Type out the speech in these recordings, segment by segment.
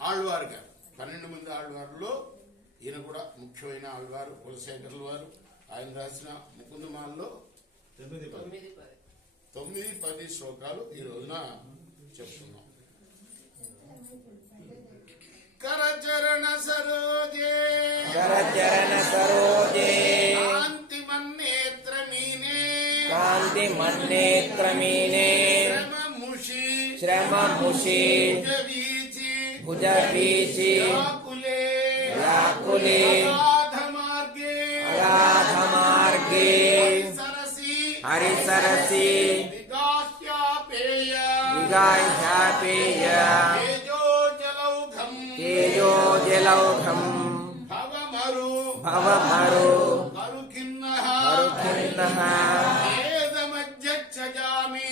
ఆళ్వారు గారు 12 మంది ఆళ్వారులో ఈయన కూడా ముఖ్యమైన ఆళ్వారు కులశేఖరుల వారు. ఆయన రాసిన ముకుందమాలలో 9-10 శ్లోకాలు ఈ రోజున చెప్తున్నాం. కరచరణ సరోజే కాంతి మన్నేత్రమీనే శ్రమముషి భుజవీచి వ్యాకులే అగాధమార్గే హరిసరసి విగాహ్యాపేయ తేజోజలౌఘం భవమరు మరుఖిన్నః ఖేదమధ్యత్యజామి.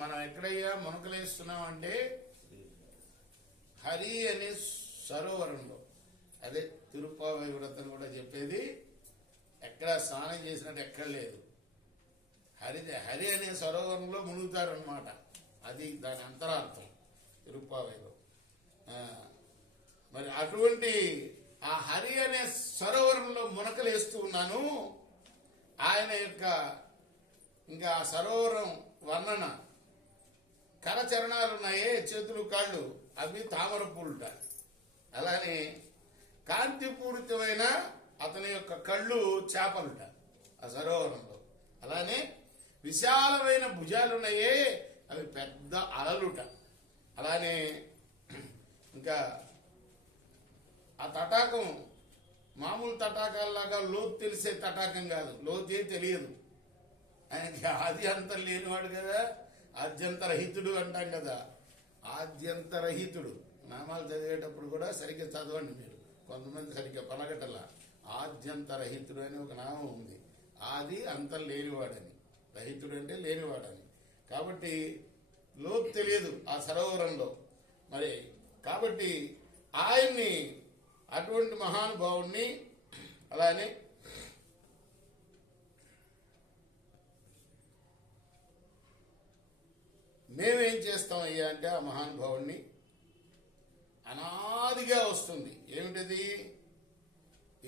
మనం ఎక్కడయ్యా మునకలేస్తున్నాం అంటే హరి అనే సరోవరంలో, అదే తిరుప్పావై వ్రతం కూడా చెప్పేది, ఎక్కడ స్నానం చేసినట్టు ఎక్కడ లేదు. హరి అనే సరోవరంలో మునుగుతారు అనమాట. అది దాని అంతరార్థం తిరుప్పావైలో. మరి అటువంటి ఆ హరి అనే సరోవరంలో మునకలేస్తూ ఉన్నాను. ఆయన యొక్క ఇంకా ఆ సరోవరం వర్ణన, కరచరణాలు ఉన్నాయే, చేతులు కాళ్ళు, అవి తామర పూలుట. అలానే కాంతిపూరితమైన అతని యొక్క కళ్ళు చేపలుట ఆ సరోవరంలో. అలానే విశాలమైన భుజాలున్నాయే, అవి పెద్ద అలలుట. అలానే ఇంకా ఆ తటాకం మామూలు తటాకాల్లాగా లోతు తెలిసే తటాకం కాదు, లోతే తెలియదు. ఆయనకి ఆది అంతం లేనివాడు కదా, ఆద్యంతరహితుడు అంటాం కదా. ఆద్యంతరహితుడు నామాలు చదివేటప్పుడు కూడా సరిగ్గా చదవండి మీరు. కొంతమంది సరిగ్గా పలకటలా. ఆద్యంతరహితుడు అని ఒక నామం ఉంది. ఆది అంతం లేనివాడని, రహితుడు అంటే లేనివాడని. కాబట్టి లోతు తెలియదు ఆ సరోవరంలో. మరి కాబట్టి ఆయన్ని, అటువంటి మహానుభావుణ్ణి, అలానే మేమేం చేస్తామయ్యా అంటే ఆ మహానుభావుణ్ణి అనాదిగా వస్తుంది. ఏమిటది?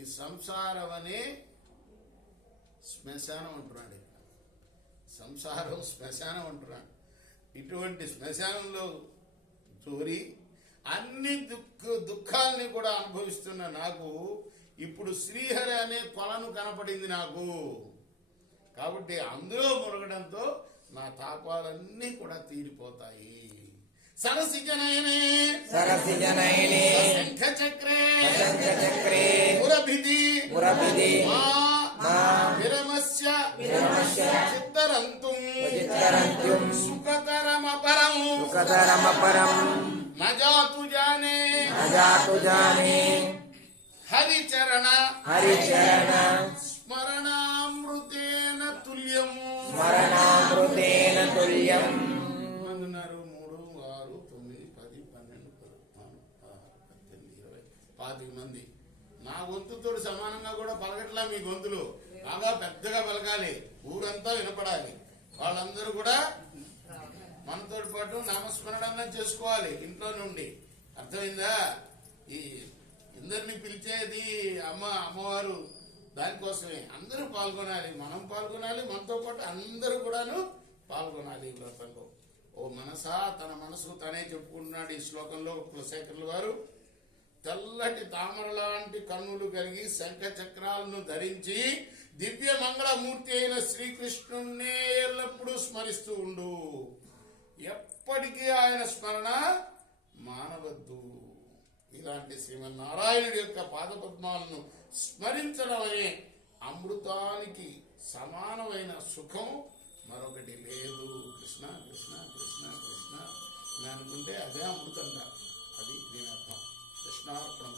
ఈ సంసారం అనే శ్మశానం అంటున్నాడు. సంసారం శ్మశానం అంటున్నాడు. ఇటువంటి శ్మశానంలో జోరి అన్ని దుఃఖాలని కూడా అనుభవిస్తున్న నాకు ఇప్పుడు శ్రీహరి అనే కొలను కనపడింది నాకు. కాబట్టి అందులో మునగడంతో నా తాపాలన్నీ కూడా తీరిపోతాయి. సరసిజనయనే శంఖచక్రే మురభిది విరమస్య చిత్తరంతుం సుఖతరమపరం నజాతు జానే హరిచరణ స్మరణామృతేన తుల్యం. 25 మంది నా గొంతుతో సమానంగా కూడా పలకట్లా. మీ గొంతులు బాగా పెద్దగా పలకాలి, ఊరంతా వినపడాలి. వాళ్ళందరూ కూడా మనతో పాటు నామస్మరణ చేసుకోవాలి ఇంట్లో నుండి. అర్థమైందా? ఈ అందరినీ పిలిచేది అమ్మవారు దానికోసమే. అందరూ పాల్గొనాలి, మనం పాల్గొనాలి, మనతో పాటు అందరూ కూడాను పాల్గొనాలి ఈ వ్రతంలో. ఓ మనసా, తన మనసు తనే చెప్పుకుంటున్నాడు ఈ శ్లోకంలో కులశేఖరుల వారు. తెల్లటి తామర లాంటి కన్నులు కలిగి శంఖ చక్రాలను ధరించి దివ్య మంగళమూర్తి అయిన శ్రీకృష్ణుణ్ణే ఎల్లప్పుడూ స్మరిస్తూ ఉండు. ఎప్పటికీ ఆయన స్మరణ మానవద్దు. ఇలాంటి శ్రీమన్నారాయణుడి యొక్క పాదపద్మాలను స్మరించడం అనే అమృతానికి సమానమైన సుఖం మరొకటి లేదు. కృష్ణ కృష్ణ కృష్ణ కృష్ణ అని అనుకుంటే అదే అమృతంగా. అది దీని అర్థం. కృష్ణార్పణం.